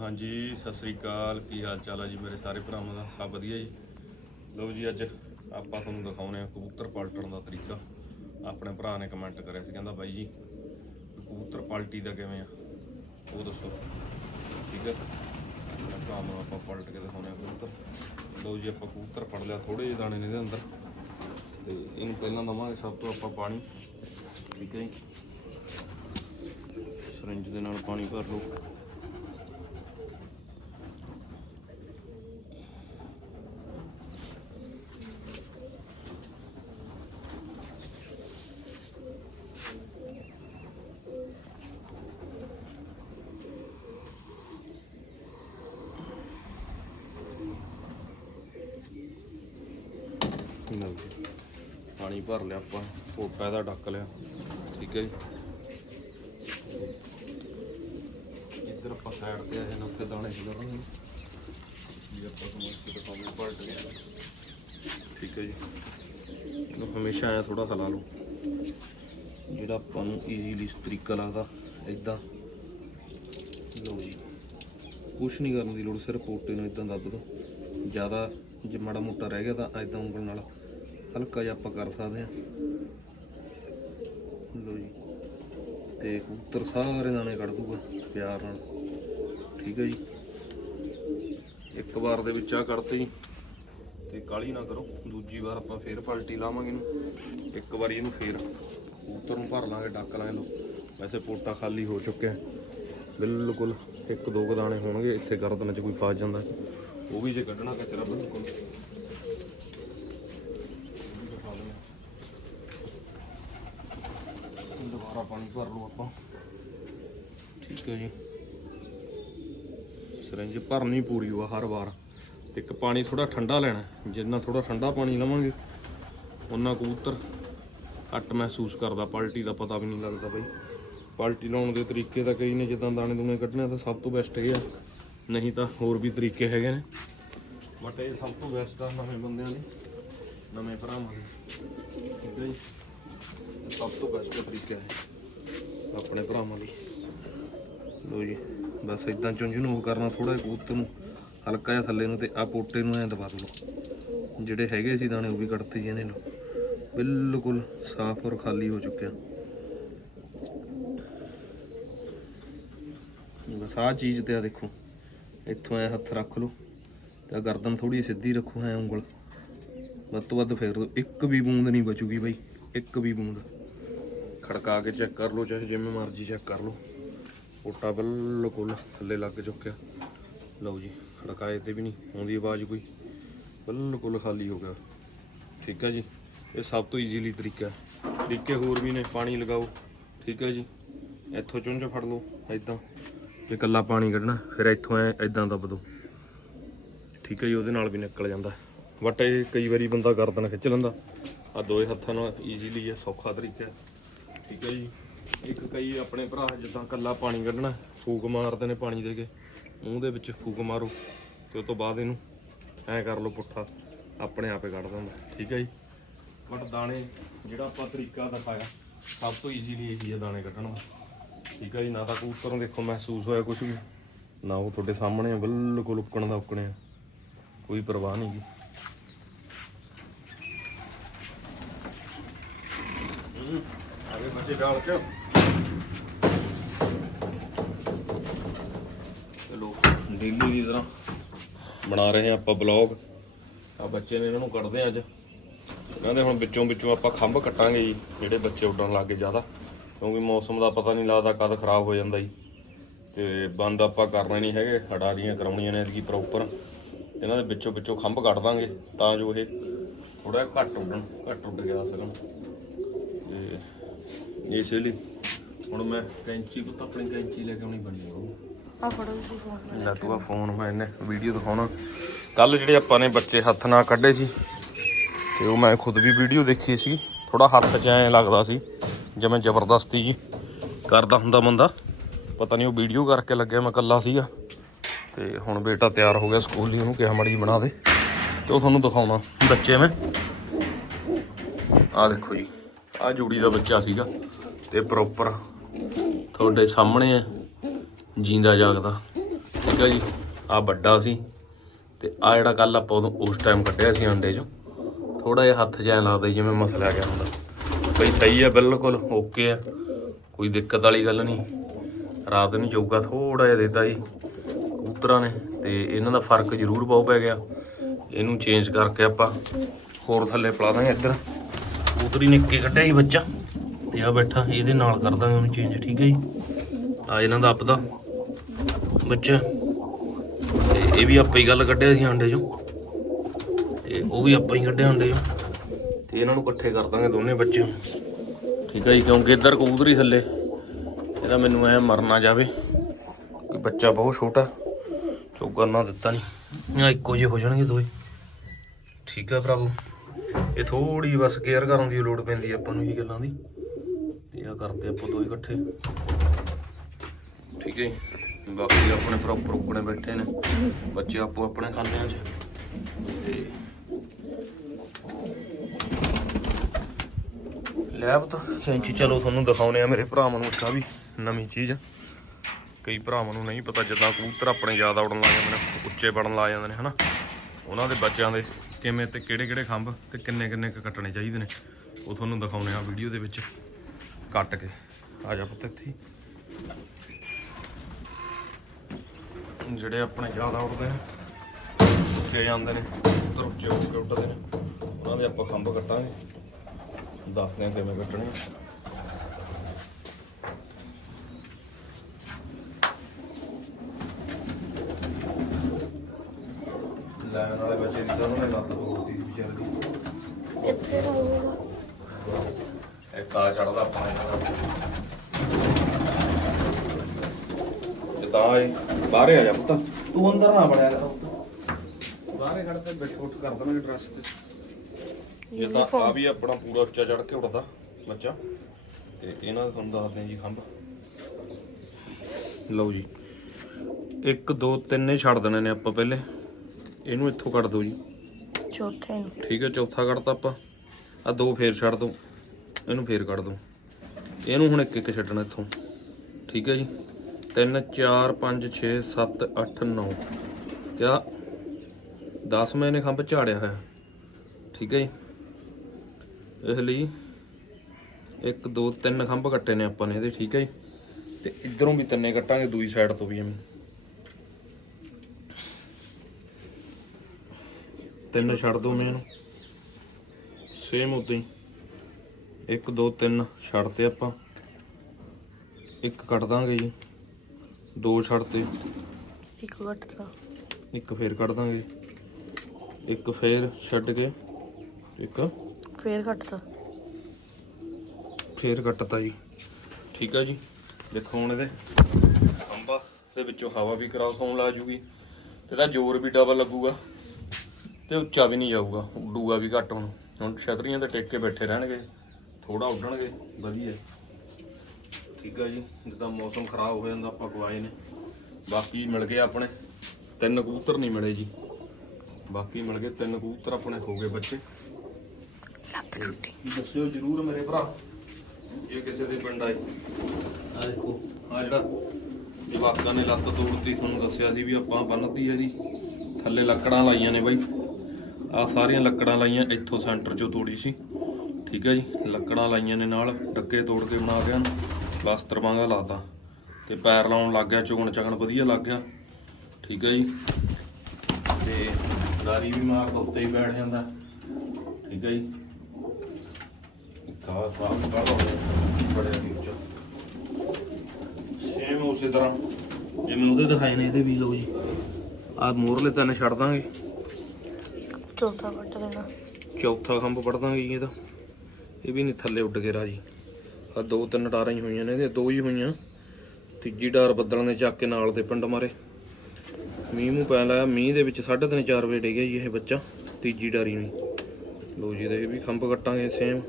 ਹਾਂਜੀ, ਸਤਿ ਸ੍ਰੀ ਅਕਾਲ। ਕੀ ਹਾਲ ਚਾਲ ਆ ਜੀ ਮੇਰੇ ਸਾਰੇ ਭਰਾਵਾਂ ਦਾ? ਸਭ ਵਧੀਆ ਜੀ। ਲਓ ਜੀ, ਅੱਜ ਆਪਾਂ ਤੁਹਾਨੂੰ ਦਿਖਾਉਨੇ ਆ ਕਬੂਤਰ ਪਲਟਣ ਦਾ ਤਰੀਕਾ। ਆਪਣੇ ਭਰਾ ਨੇ ਕਮੈਂਟ ਕਰਿਆ ਸੀ, ਕਹਿੰਦਾ ਬਾਈ ਜੀ, ਕਬੂਤਰ ਪਲਟੀ ਦਾ ਕਿਵੇਂ ਆ? ਉਹ ਦੱਸੋ। ਠੀਕ ਹੈ ਭਰਾ ਨੂੰ ਆਪਾਂ ਪਲਟ ਕੇ ਦਿਖਾਉਨੇ ਆ ਕਬੂਤਰ। ਲਓ ਜੀ, ਆਪਾਂ ਕਬੂਤਰ ਫੜ ਲਿਆ ਥੋੜੇ ਜਿਹੇ ਦਾਣੇ ਨੇ ਇਹਦੇ ਅੰਦਰ। ਤੇ ਇਹਨੂੰ ਪਹਿਲਾਂ ਦਵਾਂਗੇ ਸਭ ਤੋਂ ਆਪਾਂ ਪਾਣੀ। ਠੀਕ ਹੈ ਜੀ? ਸਿਰਿੰਜ ਦੇ ਨਾਲ ਪਾਣੀ ਭਰ ਲਓ। ਲਓ ਪਾਣੀ ਭਰ ਲਿਆ ਆਪਾਂ ਟੋਟਾ ਇਹਦਾ ਡੱਕ ਲਿਆ। ਠੀਕ ਹੈ ਜੀ। ਇੱਧਰ ਆਪਾਂ ਸਾਈਡ ਤੇ ਆਏ ਨੇ, ਉੱਥੇ ਦਾਣੇ ਸੀ ਕਰਾਂਗੇ ਜੀ ਆਪਾਂ ਤੁਹਾਨੂੰ ਇੱਕ ਦਿਖਾਉਂਦੇ ਪਲਟ ਗਿਆ। ਠੀਕ ਹੈ ਜੀ। ਇਹਨੂੰ ਹਮੇਸ਼ਾ ਆਇਆ ਥੋੜਾ ਹਿਲਾ ਲਓ। ਜਿਹੜਾ ਆਪਾਂ ਨੂੰ ਈਜ਼ੀਲੀ ਤਰੀਕਾ ਲੱਗਦਾ ਇਦਾਂ ਲਓ ਜੀ। ਕੁਛ ਨਹੀਂ ਕਰਨ ਦੀ ਲੋੜ, ਸਿਰਫ ਪੋਟੇ ਨੂੰ ਇਦਾਂ ਦੱਬ ਦੋ ਜ਼ਿਆਦਾ ਜੇ ਮਾੜਾ ਮੋਟਾ ਰਹਿ ਗਿਆ ਤਾਂ ਇਦਾਂ ਉਂਗਲ ਨਾਲ ਹਲਕਾ ਜਿਹਾ ਆਪਾਂ ਕਰ ਸਕਦੇ ਹਾਂ। ਲਓ ਜੀ। ਤੇ ਕਬੂਤਰ ਸਾਰੇ ਦਾਣੇ ਕੱਢ ਦੂਗਾ, ਪਿਆਰ ਨਾਲ। ਠੀਕ ਹੈ ਜੀ। ਇੱਕ ਵਾਰ ਦੇ ਵਿੱਚ ਆ ਕੱਢਤੇ ਜੀ। ਤੇ ਕਾਲੀ ਨਾ ਕਰੋ। ਦੂਜੀ ਵਾਰ ਆਪਾਂ ਫੇਰ ਪਲਟੀ ਲਾਵਾਂਗੇ ਇਹਨੂੰ। ਇੱਕ ਵਾਰੀ ਇਹਨੂੰ ਫੇਰ ਕਬੂਤਰ ਨੂੰ ਭਰ ਲਾਂਗੇ, ਡੱਕ ਲਾਂਗੇ। ਲੋ ਵੈਸੇ ਪੋਟਾ ਖਾਲੀ ਹੋ ਚੁੱਕਿਆ ਬਿਲਕੁਲ ਇੱਕ ਦੋ ਕੁ ਦਾਣੇ ਹੋਣਗੇ, ਇੱਥੇ ਗਰਦਨ 'ਚ ਕੋਈ ਫਸ ਜਾਂਦਾ। ਉਹ ਵੀ ਜੇ ਕੱਢਣਾ ਕਚਰਾ ਬਿਲਕੁਲ ਦੁਬਾਰਾ ਪਾਣੀ ਭਰ ਲਓ ਆਪਾਂ। ਠੀਕ ਹੈ ਜੀ। ਸਿਰੰਜ ਭਰਨੀ ਪੂਰੀ ਵਾ ਹਰ ਵਾਰ। ਇੱਕ ਪਾਣੀ ਥੋੜਾ ਠੰਡਾ ਲੈਣਾ ਜਿੰਨਾ ਥੋੜਾ ਠੰਡਾ ਪਾਣੀ ਲਵਾਂਗੇ ਉਹਨਾਂ ਕਬੂਤਰ ਘੱਟ ਮਹਿਸੂਸ ਕਰਦਾ। ਪਲਟੀ ਦਾ ਪਤਾ ਵੀ ਨਹੀਂ ਲੱਗਦਾ ਬਈ। ਪਲਟੀ ਲਾਉਣ ਦੇ ਤਰੀਕੇ ਤਾਂ ਕਈ ਨੇ, ਜਿੱਦਾਂ ਦਾਣੇ ਦੂਣੇ ਕੱਢਣੇ ਤਾਂ ਸਭ ਤੋਂ ਬੈਸਟ ਇਹ ਆ। ਨਹੀਂ ਤਾਂ ਹੋਰ ਵੀ ਤਰੀਕੇ ਹੈਗੇ ਨੇ। ਬਟ ਇਹ ਸਭ ਤੋਂ ਬੈਸਟ ਆ ਨਵੇਂ ਬੰਦਿਆਂ ਦੇ ਨਵੇਂ ਭਰਾਵਾਂ ਦੇ ਠੀਕ ਹੈ ਜੀ। ਸਭ ਤੋਂ ਬੈਸਟ ਤਰੀਕਾ ਹੈ। ਆਪਣੇ ਭਰਾਵਾਂ ਲਈ। ਲੋ ਜੀ, ਬਸ ਇਦਾਂ ਚੁੰਝ ਨੂੰ ਉਹ ਕਰਨਾ ਥੋੜਾ ਕਬੂਤਰ ਨੂੰ, ਹਲਕਾ ਜਿਹਾ ਥੱਲੇ ਨੂੰ ਤੇ ਆ ਪੋਟੇ ਨੂੰ ਐਂ ਦਬਾ ਦੋ ਜਿਹੜੇ ਹੈਗੇ ਸੀ ਦਾਣੇ ਉਹ ਵੀ ਕੱਢਤੇ ਜੀ ਇਹਨੇ ਲੋ ਬਿਲਕੁਲ ਸਾਫ਼ ਔਰ ਖਾਲੀ ਹੋ ਚੁੱਕਿਆ। ਬਸ ਆਹ ਚੀਜ਼ ਤੇ ਆ ਦੇਖੋ, ਇੱਥੋਂ ਐ ਹੱਥ ਰੱਖ ਲਓ ਤੇ ਆਹ ਗਰਦਨ ਥੋੜੀ ਸਿੱਧੀ ਰੱਖੋ ਐ ਉਂਗਲ। ਵੱਧ ਤੋਂ ਵੱਧ ਫੇਰ ਦੋ, ਇੱਕ ਵੀ ਬੂੰਦ ਨਹੀਂ ਬਚੂਗੀ ਬਾਈ, ਇੱਕ ਵੀ ਬੂੰਦ। ਖੜਕਾ ਕੇ ਚੈੱਕ ਕਰ ਲਓ, ਚਾਹੇ ਜਿਵੇਂ ਮਰਜ਼ੀ ਚੈੱਕ ਕਰ ਲਓ। ਪੋਟਾ ਬਿਲਕੁਲ ਥੱਲੇ ਲੱਗ ਚੁੱਕਿਆ। ਲਓ ਜੀ, ਖੜਕਾਏ ਤੇ ਵੀ ਨਹੀਂ, ਆਉਂਦੀ ਆਵਾਜ਼ ਕੋਈ। ਬਿਲਕੁਲ ਖਾਲੀ ਹੋ ਗਿਆ। ਠੀਕ ਹੈ ਜੀ, ਇਹ ਸਭ ਤੋਂ ਈਜ਼ੀਲੀ ਤਰੀਕਾ ਹੈ। ਤਰੀਕੇ ਹੋਰ ਵੀ ਨੇ, ਪਾਣੀ ਲਗਾਓ। ਠੀਕ ਹੈ ਜੀ, ਇੱਥੋਂ ਚੁੰਝ ਫੜ ਲਓ ਐਦਾਂ ਜੇ ਕੱਲਾ ਪਾਣੀ ਕੱਢਣਾ, ਫਿਰ ਇੱਥੋਂ ਐ ਐਦਾਂ ਦੱਬ ਦੋ ਠੀਕ ਹੈ ਜੀ, ਉਹਦੇ ਨਾਲ ਵੀ ਨਿਕਲ ਜਾਂਦਾ। ਬਟ ਇਹ ਕਈ ਵਾਰੀ ਬੰਦਾ ਗਰਦਨ ਖਿੱਚ ਲੈਂਦਾ। ਆ ਦੋਏ ਹੱਥਾਂ ਨਾਲ ਈਜ਼ੀਲੀ ਹੈ ਸੌਖਾ ਤਰੀਕਾ ਹੈ। ਠੀਕ ਹੈ ਜੀ। ਇੱਕ ਕਈ ਆਪਣੇ ਭਰਾ ਜਿੱਦਾਂ ਕੱਲਾ ਪਾਣੀ ਕੱਢਣਾ ਫੂਕ ਮਾਰਦੇ ਨੇ ਪਾਣੀ ਦੇ ਕੇ। ਮੂੰਹ ਦੇ ਵਿੱਚ ਫੂਕ ਮਾਰੋ ਤੇ ਉਸ ਤੋਂ ਬਾਅਦ ਇਹਨੂੰ ਐ ਕਰ ਲਓ ਪੁੱਠਾ ਆਪਣੇ ਆਪੇ ਕੱਢ ਦਿੰਦਾ ਠੀਕ ਹੈ ਜੀ। ਬਟ ਦਾਣੇ ਜਿਹੜਾ ਆਪਾਂ ਤਰੀਕਾ ਦਿਖਾਇਆ ਸਭ ਤੋਂ ਈਜ਼ੀਲੀ ਇਹੀ ਹੈ ਦਾਣੇ ਕੱਢਣ। ਦਾ ਠੀਕ ਹੈ ਜੀ ਨਾ ਤਾਂ ਕਬੂਤਰ ਦੇਖੋ ਮਹਿਸੂਸ ਹੋਇਆ ਕੁਝ ਵੀ ਨਾ ਉਹ ਤੁਹਾਡੇ ਸਾਹਮਣੇ ਆ, ਬਿਲਕੁਲ ਉੱਕਣ ਦਾ ਉੱਕਣੇ ਆ। ਕੋਈ ਪਰਵਾਹ ਨਹੀਂ ਜੀ। ਆਗੇ ਬੱਚੇ ਡਾਲ ਕੇ। ਚਲੋ ਡੇਲੀ ਦੀ ਤਰ੍ਹਾਂ ਬਣਾ ਰਹੇ ਹਾਂ ਆਪਾਂ ਬਲੌਗ ਆ ਬੱਚੇ ਨੇ ਇਹਨਾਂ ਨੂੰ ਕੱਢਦੇ ਆ ਅੱਜ। ਕਹਿੰਦੇ ਹੁਣ ਵਿੱਚੋਂ ਵਿੱਚੋਂ ਆਪਾਂ ਖੰਭ ਕੱਟਾਂਗੇ ਜੀ, ਜਿਹੜੇ ਬੱਚੇ ਉੱਡਣ ਲੱਗ ਗਏ ਜ਼ਿਆਦਾ। ਕਿਉਂਕਿ ਮੌਸਮ ਦਾ ਪਤਾ ਨਹੀਂ ਲੱਗਦਾ ਕਦ ਖਰਾਬ ਹੋ ਜਾਂਦਾ ਜੀ। ਤੇ ਬੰਦ ਆਪਾਂ ਕਰਨੇ ਨਹੀਂ ਹੈਗੇ ਹਟਾਰੀਆਂ ਕਰਾਉਣੀਆਂ ਨੇ ਇਹਦੀ ਪ੍ਰੋਪਰ ਇਹਨਾਂ ਦੇ ਵਿੱਚੋਂ ਵਿੱਚੋਂ ਖੰਭ ਕੱਢ ਦਾਂਗੇ ਤਾਂ ਜੋ ਇਹ ਥੋੜਾ ਘੱਟ ਉੱਡਣ, ਘੱਟ ਉੱਡ ਗਿਆ ਸਕਣ ਤੇ ਇਸ ਲਈ ਹੁਣ ਮੈਂ ਕੈਂਚੀ ਪੁੱਤ ਆਪਣੀ ਕੈਂਚੀ ਲੈ ਕੇ ਆਉਣੀ ਬਣੀ ਉਹ। ਆ ਫੜੋ ਜੀ ਫੋਨ ਲੈ ਤੂੰ ਆ ਫੋਨ ਮੈਂ ਇਹਨੇ ਵੀਡੀਓ ਦਿਖਾਉਣਾ। ਕੱਲ ਜਿਹੜੇ ਆਪਾਂ ਨੇ ਬੱਚੇ ਹੱਥ ਨਾਲ ਕੱਢੇ ਸੀ ਤੇ ਉਹ ਮੈਂ ਖੁਦ ਵੀ ਵੀਡੀਓ ਦੇਖੀ ਸੀ। ਥੋੜਾ ਹੱਥ 'ਚ ਐਂ ਲੱਗਦਾ ਸੀ ਜਿਵੇਂ ਜ਼ਬਰਦਸਤੀ ਜੀ ਕਰਦਾ ਹੁੰਦਾ ਬੰਦਾ। ਪਤਾ ਨਹੀਂ ਉਹ ਵੀਡੀਓ ਕਰਕੇ ਲੱਗਿਆ ਮੈਂ ਕੱਲਾ ਸੀਗਾ। ਤੇ ਹੁਣ ਬੇਟਾ ਤਿਆਰ ਹੋ ਗਿਆ ਸਕੂਲ ਲਈ ਉਹਨੂੰ ਕਿਹਾ ਮੜੀ ਬਣਾ ਦੇ। ਤੇ ਉਹ ਤੁਹਾਨੂੰ ਦਿਖਾਉਣਾ ਬੱਚੇ ਮੈਂ। ਆਹ ਦੇਖੋ ਜੀ। ਆਹ ਜੂੜੀ ਦਾ ਬੱਚਾ ਸੀਗਾ ਤੇ ਪ੍ਰੋਪਰ ਤੁਹਾਡੇ ਸਾਹਮਣੇ ਹੈ ਜਿੰਦਾ ਜਾਗਦਾ। ਠੀਕ ਹੈ ਜੀ? ਆ ਵੱਡਾ ਸੀ ਤੇ ਆ ਜਿਹੜਾ ਕੱਲ ਆਪਾਂ ਉਦੋਂ ਉਸ ਟਾਈਮ ਕੱਢਿਆ ਸੀ ਅੰਡੇ ਚੋਂ ਥੋੜਾ ਜਿਹਾ ਹੱਥ ਜਿਹਾ ਲੱਗਦਾ ਜਿਵੇਂ ਮਸਲਾ ਗਿਆ ਹੁੰਦਾ। ਬਈ ਸਹੀ ਹੈ ਬਿਲਕੁਲ ਓਕੇ ਆ, ਕੋਈ ਦਿੱਕਤ ਵਾਲੀ ਗੱਲ ਨਹੀਂ। ਰਾਤ ਨੂੰ ਜੋਗਾ ਥੋੜਾ ਜਿਹਾ ਦਿੱਤਾ ਜੀ ਕਬੂਤਰਾਂ ਨੇ ਤੇ ਇਹਨਾਂ ਦਾ ਫ਼ਰਕ ਜ਼ਰੂਰ ਬਹੁਤ ਪੈ ਗਿਆ। ਇਹਨੂੰ ਚੇਂਜ ਕਰਕੇ ਆਪਾਂ ਹੋਰ ਥੱਲੇ ਪਲਾ ਦਾਂਗੇ ਇੱਧਰ। ਕਬੂਤਰੀ ਨੇ ਇੱਕੇ ਕੱਢਿਆ ਸੀ ਬੱਚਾ। ਤੇ ਆ ਬੈਠਾ, ਇਹਦੇ ਨਾਲ ਕਰ ਦਾਂਗੇ ਉਹਨੂੰ ਚੇਂਜ ਠੀਕ ਹੈ ਜੀ? ਆ ਇਹਨਾਂ ਦਾ ਆਪਦਾ ਬੱਚਾ। ਤੇ ਇਹ ਵੀ ਆਪਾਂ ਹੀ ਗੱਲ ਕੱਢਿਆ ਸੀ ਅੰਡੇ ਚੋਂ। ਤੇ ਉਹ ਵੀ ਆਪਾਂ ਹੀ ਕੱਢਿਆ ਅੰਡੇ ਚੋਂ। ਤੇ ਇਹਨਾਂ ਨੂੰ ਇਕੱਠੇ ਕਰ ਦਾਂਗੇ ਦੋਨੇ ਬੱਚੇ। ਠੀਕ ਹੈ ਜੀ, ਕਿਉਂਕਿ ਇੱਧਰ ਕਬੂਤਰੀ ਥੱਲੇ, ਇਹਦਾ ਮੈਨੂੰ ਐ ਮਰਨਾ ਜਾਵੇ ਕਿ ਬੱਚਾ ਬਹੁਤ ਛੋਟਾ, ਚੋਗਾ ਨਾ ਦਿੱਤਾ ਨਹੀਂ। ਜਾਂ ਇੱਕੋ ਜਿਹੇ ਹੋ ਜਾਣਗੇ ਦੋਏ ਠੀਕ ਹੈ ਭਰਾਵੋ। ਇਹ ਥੋੜੀ ਬਸ ਕੇਅਰ ਕਰਨ ਦੀ ਲੋੜ ਪੈਂਦੀ ਆਪਾਂ ਨੂੰ ਇਹ ਗੱਲਾਂ ਦੀ। ਤੇ ਆ ਕਰਦੇ ਆਪਾਂ ਦੋਏ ਇਕੱਠੇ। ਠੀਕ ਹੈ ਬਾਕੀ ਆਪਣੇ ਪ੍ਰੋਪਰ ਉੱਪਣੇ ਬੈਠੇ ਨੇ। ਬੱਚੇ ਆਪੋ ਆਪਣੇ ਖਾਨਿਆਂ 'ਚ ਤੇ ਲੈਬ ਤਾਂ ਕੈਂਚੀ ਚਲੋ ਤੁਹਾਨੂੰ ਦਿਖਾਉਨੇ ਆ ਮੇਰੇ ਭਰਾਵਾਂ ਨੂੰ ਅੱਛਾ ਵੀ ਨਵੀਂ ਚੀਜ਼। ਕਈ ਭਰਾਵਾਂ ਨੂੰ ਨਹੀਂ ਪਤਾ ਜਿੱਦਾਂ ਕਬੂਤਰ ਆਪਣੇ ਜ਼ਿਆਦਾ ਉੜਨ ਲੱਗ ਜਾਂਦੇ ਨੇ, ਉੱਚੇ ਬੜਨ ਲੱਗ ਜਾਂਦੇ ਨੇ, ਹਨਾ? ਉਹਨਾਂ ਦੇ ਬੱਚਿਆਂ ਦੇ ਕਿਵੇਂ ਤੇ ਕਿਹੜੇ ਕਿਹੜੇ ਖੰਭ ਤੇ ਕਿੰਨੇ ਕਿੰਨੇ ਕੁ ਕੱਟਣੇ ਚਾਹੀਦੇ ਨੇ। ਉਹ ਤੁਹਾਨੂੰ ਦਿਖਾਉਨੇ ਆ ਵੀਡੀਓ ਦੇ ਵਿੱਚ। ਕੱਟ ਕੇ। ਆ ਜਾ ਪੁੱਤ ਇੱਥੇ ਹੀ। ਜਿਹੜੇ ਆਪਣੇ ਜ਼ਿਆਦਾ ਉੱਡਦੇ ਨੇ, ਉੱਚੇ ਜਾਂਦੇ ਨੇ ਕਬੂਤਰ ਉੱਚੇ ਹੋ ਉੱਡਦੇ ਨੇ, ਉਹਨਾਂ ਦੇ ਆਪਾਂ ਖੰਭ ਕੱਟਾਂਗੇ। ਦੱਸਦੇ ਆ ਕਿਵੇਂ ਕੱਟਣੇ ਆ। ਲੈਣ ਵਾਲੇ ਬੱਚੇ ਦੀ ਤਾਂ ਉਹਨੇ ਲੱਤ ਤੋੜਤੀ ਸੀ ਵਿਚਾਰੇ ਦੀ ਕਿੱਥੇ ਹੋਊਗਾ ਇੱਕ ਆ ਚੜਦਾ ਆਪਣਾ ਇਹਨਾਂ ਦਾ ਤੇ ਤਾਂ ਇਹ ਬਾਹਰੇ ਆ ਜਾ ਪੁੱਤ। ਤੂੰ ਅੰਦਰ ਨਾ ਬੜਿਆ ਕਰ ਪੁੱਤ। ਬਾਹਰੇ ਖੜ ਕੇ ਬੈਠ ਉੱਠ ਕਰ ਦੇਣਗੇ ਡਰੈਸ ਤੇ। ਇਹ ਤਾਂ ਆ ਵੀ ਆਪਣਾ ਪੂਰਾ ਉੱਚਾ ਚੜ ਕੇ ਉੱਡਦਾ ਬੱਚਾ। ਤੇ ਇਹਨਾਂ ਦਾ ਤੁਹਾਨੂੰ ਦੱਸਦੇ ਜੀ ਖੰਭ। ਲਓ ਜੀ 1 2 3 ਹੀ ਛੱਡ ਦੇਣੇ ਨੇ ਆਪਾਂ ਪਹਿਲੇ। ਇਹਨੂੰ ਇੱਥੋਂ ਕੱਢ ਦਿਓ ਜੀ। ਚੌਥੇ ਨੂੰ। ਠੀਕ ਹੈ ਚੌਥਾ ਕੱਢਤਾ ਆਪਾਂ। ਆ ਦੋ ਫੇਰ ਛੱਡ ਦੋ ਇਹਨੂੰ ਫੇਰ ਕੱਢ ਦੋ ਇਹਨੂੰ ਹੁਣ ਇੱਕ ਇੱਕ ਛੱਡਣਾ ਇੱਥੋਂ। ਠੀਕ ਹੈ ਜੀ। 3 4 5 6 7 8 9 ਤੇ ਆ 10 ਮੈਨੇ ਖੰਭ ਝਾੜਿਆ ਹੋਇਆ। ਠੀਕ ਹੈ ਜੀ। ਇਸ ਲਈ 1 2 3 ਖੰਭ ਕੱਟੇ ਨੇ ਆਪਾਂ ਨੇ ਇਹਦੇ, ਠੀਕ ਹੈ ਜੀ। ਤੇ ਇਧਰੋਂ ਵੀ ਤਿੰਨੇ ਕੱਟਾਂਗੇ, ਦੂਜੀ ਸਾਈਡ ਤੋਂ ਵੀ ਐਵੇਂ। ਤਿੰਨ ਛੱਡ ਦੋ ਮੈਂ ਇਹਨੂੰ। ਸੇਮ ਉਦਾਂ ਹੀ। 1 2 3 ਛੱਡਤੇ ਆਪਾਂ। ਇੱਕ ਕੱਟ ਦਾਂਗੇ ਜੀ। ਦੋ ਛੱਡਤੇ ਇੱਕ ਘਟਦਾ ਇੱਕ ਫੇਰ ਕੱਢ ਦਾਂਗੇ। ਇੱਕ ਫੇਰ ਛੱਡ ਕੇ ਇੱਕ ਫੇਰ ਘਟਦਾ ਫੇਰ ਕੱਟਤਾ ਜੀ। ਠੀਕ ਆ ਜੀ। ਦੇਖੋ ਹੁਣ ਇਹਦੇ ਖੰਭਾ ਦੇ ਵਿੱਚੋਂ ਹਵਾ ਵੀ ਕਰਾਸ ਹੋਣ ਲੱਗ ਜੂਗੀ ਤੇ ਇਹਦਾ ਜ਼ੋਰ ਵੀ ਡਬਲ ਲੱਗੂਗਾ ਤੇ ਉੱਚਾ ਵੀ ਨਹੀਂ ਜਾਊਗਾ ਉੱਡੂਗਾ ਵੀ ਘੱਟ ਹੁਣ। ਹੁਣ ਛਤਰੀਆਂ ਤੇ ਟੇਕ ਕੇ ਬੈਠੇ ਰਹਿਣਗੇ ਥੋੜਾ ਉੱਡਣਗੇ ਵਧੀਆ। ਠੀਕ ਆ ਜੀ ਜਿੱਦਾਂ ਮੌਸਮ ਖਰਾਬ ਹੋ ਜਾਂਦਾ ਆਪਾਂ ਗਵਾਏ ਨੇ। ਬਾਕੀ ਮਿਲ ਗਏ ਆਪਣੇ ਤਿੰਨ ਕਬੂਤਰ ਨਹੀਂ ਮਿਲੇ ਜੀ। ਬਾਕੀ ਮਿਲ ਗਏ ਤਿੰਨ ਕਬੂਤਰ ਆਪਣੇ ਹੋ ਗਏ ਬੱਚੇ। ਦੱਸਿਓ ਜਰੂਰ ਮੇਰੇ ਭਰਾ ਜੇ ਕਿਸੇ ਦੇ ਪਿੰਡ ਆਏ। ਆ ਦੇਖੋ ਆ ਜਿਹੜਾ ਜਵਾਕਾਂ ਨੇ ਲੱਤ ਤੋੜਤੀ ਤੁਹਾਨੂੰ ਦੱਸਿਆ ਸੀ ਵੀ ਆਪਾਂ ਬੰਨਤੀ ਇਹਦੀ ਥੱਲੇ ਲੱਕੜਾਂ ਲਾਈਆਂ ਨੇ ਬਾਈ। ਆ ਸਾਰੀਆਂ ਲੱਕੜਾਂ ਲਾਈਆਂ ਇੱਥੋਂ ਸੈਂਟਰ ਚੋਂ ਤੋੜੀ ਸੀ। ਠੀਕ ਹੈ ਜੀ ਲੱਕੜਾਂ ਲਾਈਆਂ ਨੇ ਨਾਲ ਡੱਕੇ ਤੋੜ ਕੇ ਬਣਾ ਗਿਆ ਬਸ ਤਰਵਾਂਗਾ ਲਾਤਾ ਤੇ ਪੈਰ ਲਾਉਣ ਲੱਗ ਗਿਆ ਚੁਗਣ ਚਗਣ ਵਧੀਆ ਲੱਗ ਗਿਆ। ਠੀਕ ਹੈ ਜੀ। ਤੇ ਗਾਰੀ ਵੀ ਮਾਰ ਉੱਤੇ ਹੀ ਬੈਠ ਜਾਂਦਾ। ਠੀਕ ਹੈ ਜੀ। ਕਾ ਸਾਹ ਕਾਲਾ ਬੜੇ ਦੀ ਉੱਚਾ। ਸੇਮ ਉਸੇ ਤਰ੍ਹਾਂ। ਜਿਵੇਂ ਉਹਦੇ ਦਿਖਾਏ ਨੇ ਇਹਦੇ ਵੀ ਲਓ ਜੀ। ਆ ਮੋਰਲੇ ਤਿੰਨ ਛੱਡ ਦਾਂਗੇ। ਚੌਥਾ ਕੱਟ ਦੇਣਾ। ਚੌਥਾ ਖੰਭ ਪੜ ਦਾਂਗੇ ਇਹਦਾ ਇਹ ਵੀ ਨਹੀਂ ਥੱਲੇ ਉੱਡ ਕੇ ਰਾਜੀ। ਆ ਦੋ ਤਿੰਨ ਟਾਰਾਂ ਹੀ ਹੋਈਆਂ ਨੇ ਇਹਦੇ ਦੋ ਹੀ ਹੋਈਆਂ। ਤੀਜੀ ਟਾਰ ਬੱਦਲਾਂ ਨੇ ਚੱਕ ਕੇ ਨਾਲ ਦੇ ਪਿੰਡ ਮਾਰੇ। ਮੀਂਹ ਮੂੰਹ ਪੈਣ ਲਾਇਆ ਮੀਂਹ ਦੇ ਵਿੱਚ 3:30 4 ਵਜੇ ਡਿੱਗਿਆ ਜੀ ਇਹ ਬੱਚਾ ਤੀਜੀ ਟਾਰੀ ਨੂੰ। ਲਓ ਜੀ ਇਹ ਵੀ ਖੰਭ ਕੱਟਾਂਗੇ ਸੇਮ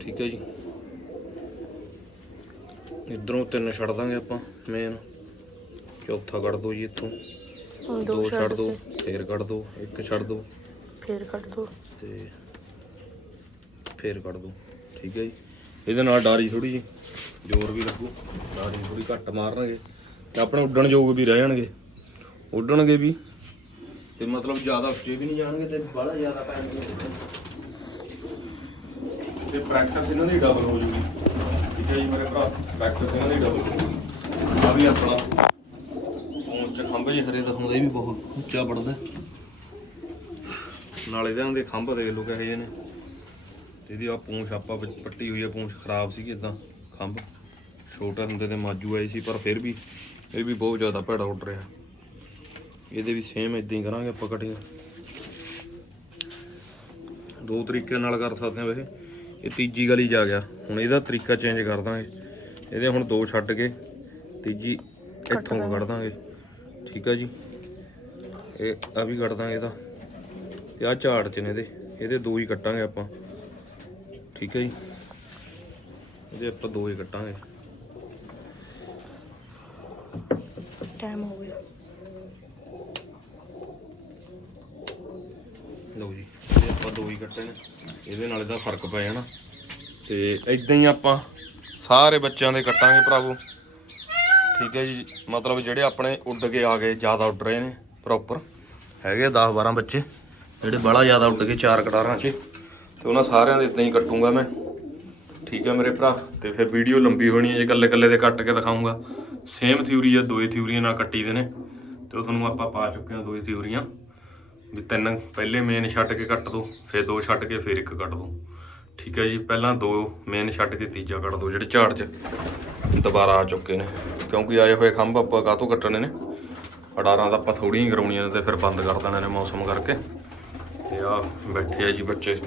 ਠੀਕ ਹੈ ਜੀ। ਇਧਰੋਂ ਤਿੰਨ ਛੱਡ ਦਾਂਗੇ ਆਪਾਂ ਮੇਨ ਚੌਥਾ ਕੱਢ ਦੋ ਜੀ ਇੱਥੋਂ। ਦੋ ਦੋ ਛੱਡ ਦੋ ਦੇ ਫੇਰ ਕੱਢ ਦੋ ਇੱਕ ਛੱਡ ਦੋ। ਫੇਰ ਕੱਟ ਦੋ। ਤੇ ਫੇਰ ਕੱਢ ਦੋ। ਠੀਕ ਹੈ ਜੀ। ਇਹਦੇ ਨਾਲ ਡਾਰੀ ਥੋੜੀ ਜੀ ਜ਼ੋਰ ਵੀ ਲੱਗੂ। ਡਾਰੀ ਥੋੜੀ ਘੱਟ ਮਾਰਨਗੇ ਤੇ ਆਪਣੇ ਉੱਡਣ ਯੋਗ ਵੀ ਰਹਿ ਜਾਣਗੇ ਉੱਡਣਗੇ ਵੀ ਤੇ ਮਤਲਬ ਜ਼ਿਆਦਾ ਉੱਚੇ ਵੀ ਨਹੀਂ ਜਾਣਗੇ ਤੇ ਬੜਾ ਜ਼ਿਆਦਾ ਪੈਣਗੇ ਤੇ ਪ੍ਰੈਕਟਿਸ ਇਹਨਾਂ ਦੀ ਡਬਲ ਹੋ ਜੂਗੀ। ਠੀਕ ਹੈ ਜੀ ਮੇਰੇ ਭਰਾ ਪ੍ਰੈਕਟਿਸ ਇਹਨਾਂ ਦੀ ਡਬਲ ਹੋ ਜੂਗੀ। ਆ ਵੀ ਆਪਣਾ ਪੌਂਚ ਖੰਭ ਜੇ ਹਰੇ ਦਾ ਇਹ ਵੀ ਬਹੁਤ ਉੱਚਾ ਬੜਦਾ ਨਾਲੇ ਇਹਨਾਂ ਖੰਭ ਦੇਖ ਲਓ ਕਿਹੋ ਜਿਹੇ ਨੇ। ਤੇ ਇਹਦੀ ਆ ਪੂੰਛ ਆਪਾਂ ਵਿੱਚ ਪੱਟੀ ਹੋਈ ਆ ਪੂੰਛ ਖਰਾਬ ਸੀਗੀ ਇਦਾਂ ਖੰਭ। ਛੋਟੇ ਹੁੰਦੇ ਤੇ ਮਾਜੂ ਆਏ ਸੀ ਪਰ ਫਿਰ ਵੀ ਇਹ ਵੀ ਬਹੁਤ ਜ਼ਿਆਦਾ ਭੈੜਾ ਉੱਡ ਰਿਹਾ। ਇਹਦੇ ਵੀ ਸੇਮ ਇਦਾਂ ਹੀ ਕਰਾਂਗੇ ਆਪਾਂ ਕਟਿੰਗ ਦੋ ਤਰੀਕੇ ਨਾਲ ਕਰ ਸਕਦੇ ਹਾਂ ਵੈਸੇ। ਇਹ ਤੀਜੀ ਗਲੀ ਜਾ ਗਿਆ। ਹੁਣ ਇਹਦਾ ਤਰੀਕਾ ਚੇਂਜ ਕਰ ਦਾਂਗੇ। ਇਹਦੇ ਹੁਣ ਦੋ ਛੱਡ ਕੇ ਤੀਜੀ ਇੱਥੋਂ ਕੱਢ ਦਾਂਗੇ। ਠੀਕ ਆ ਜੀ? ਇਹ ਆ ਵੀ ਕੱਢ ਦਾਂਗੇ ਇਹਦਾ। ਤੇ ਆ ਝਾੜ ਚ ਨੇ ਇਹਦੇ। ਇਹਦੇ ਦੋ ਹੀ ਕੱਟਾਂਗੇ ਆਪਾਂ। ਠੀਕ ਹੈ ਜੀ। ਇਹਦੇ ਆਪਾਂ ਦੋ ਹੀ ਕੱਟਾਂਗੇ। ਟਾਈਮ ਹੋ ਗਿਆ। ਲਓ ਜੀ ਇਹਦੇ ਆਪਾਂ ਦੋ ਹੀ ਕੱਟੇ ਨੇ ਇਹਦੇ ਨਾਲ ਇਹਦਾ ਫ਼ਰਕ ਪੈ ਜਾਣਾ। ਤੇ ਇਦਾਂ ਹੀ ਆਪਾਂ ਸਾਰੇ ਬੱਚਿਆਂ ਦੇ ਕੱਟਾਂਗੇ ਭਰਾਵੋ। ਠੀਕ ਹੈ ਜੀ ਮਤਲਬ ਜਿਹੜੇ ਆਪਣੇ ਉੱਡ ਕੇ ਆ ਗਏ ਜ਼ਿਆਦਾ ਉੱਡ ਰਹੇ ਨੇ ਪ੍ਰੋਪਰ ਹੈਗੇ 10 12 ਬੱਚੇ ਜਿਹੜੇ ਬੜਾ ਜ਼ਿਆਦਾ ਉੱਡ ਕੇ ਚਾਰ ਕਟਾਰਾਂ 'ਚ। ਤੇ ਉਹਨਾਂ ਸਾਰਿਆਂ ਦੇ ਇਦਾਂ ਹੀ ਕੱਟੂੰਗਾ ਮੈਂ। ਠੀਕ ਹੈ ਮੇਰੇ ਭਰਾ, ਤੇ ਫਿਰ ਵੀਡੀਓ ਲੰਬੀ ਹੋਣੀ ਹੈ, ਜੇ ਇਕੱਲੇ ਇਕੱਲੇ ਦੇ ਕੱਟ ਕੇ ਦਿਖਾਉਂਗਾ ਸੇਮ ਥਿਊਰੀ ਆ ਦੋਏ ਥਿਊਰੀਆਂ ਨਾਲ ਕੱਟੀ ਦੇ ਨੇ। ਤੇ ਉਹ ਤੁਹਾਨੂੰ ਆਪਾਂ ਪਾ ਚੁੱਕੇ ਹਾਂ ਦੋਏ ਥਿਊਰੀਆਂ ਵੀ ਤਿੰਨ, ਪਹਿਲੇ ਮੇਨ ਛੱਡ ਕੇ ਕੱਟ ਦੋ, ਫਿਰ ਦੋ ਛੱਡ ਕੇ ਫਿਰ ਇੱਕ ਕੱਟ ਦੋ। ਠੀਕ ਹੈ ਜੀ, ਪਹਿਲਾਂ ਦੋ ਮੇਨ ਛੱਡ ਕੇ ਤੀਜਾ ਕੱਟ ਦੋ, ਜਿਹੜੇ ਝਾੜ 'ਚ ਦੁਬਾਰਾ ਆ ਚੁੱਕੇ ਨੇ। ਕਿਉਂਕਿ ਆਏ ਹੋਏ ਖੰਭ ਆਪਾਂ ਕਾਹਤੋਂ ਕੱਟਣੇ ਨੇ? ਅਡਾਰਾਂ ਦਾ ਆਪਾਂ ਥੋੜੀਆਂ ਹੀ ਕਰਾਉਣੀਆਂ ਨੇ ਤੇ ਫਿਰ ਬੰਦ ਕਰ ਦੇਣੇ ਨੇ ਮੌਸਮ ਕਰਕੇ। ਤੇ ਆ ਬੈਠੇ ਆ ਜੀ ਬੱਚੇ।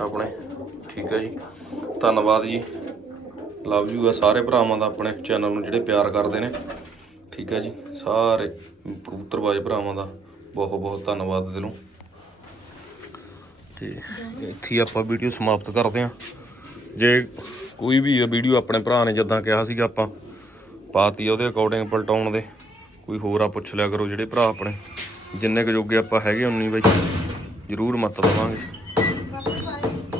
ਆਪਣੇ। ਠੀਕ ਹੈ ਜੀ। ਧੰਨਵਾਦ ਜੀ। ਲਵ ਯੂ ਆ ਸਾਰੇ ਭਰਾਵਾਂ ਦਾ ਆਪਣੇ ਚੈਨਲ ਨੂੰ ਜਿਹੜੇ ਪਿਆਰ ਕਰਦੇ ਨੇ। ਠੀਕ ਹੈ ਜੀ। ਸਾਰੇ ਕਬੂਤਰਬਾਜ਼ ਭਰਾਵਾਂ ਦਾ ਬਹੁਤ ਬਹੁਤ ਧੰਨਵਾਦ ਦਿਲੋਂ। ਤੇ ਇੱਥੇ ਆਪਾਂ ਵੀਡੀਓ ਸਮਾਪਤ ਕਰਦੇ ਹਾਂ। ਜੇ ਕੋਈ ਵੀ ਇਹ ਵੀਡੀਓ ਆਪਣੇ ਭਰਾ ਨੇ ਜਿੱਦਾਂ ਕਿਹਾ ਸੀਗਾ ਆਪਾਂ, ਪਾਤੀ ਉਹਦੇ ਅਕੋਰਡਿੰਗ ਪਲਟਾਉਣ ਦੇ। ਕੋਈ ਹੋਰ ਆ ਪੁੱਛ ਲਿਆ ਕਰੋ ਜਿਹੜੇ ਭਰਾ ਆਪਣੇ। ਜਿੰਨੇ ਕੁ ਜੋਗੇ ਆਪਾਂ ਹੈਗੇ ਉਨੀ ਬਾਈ ਜ਼ਰੂਰ ਮਤ ਦੇਵਾਂਗੇ।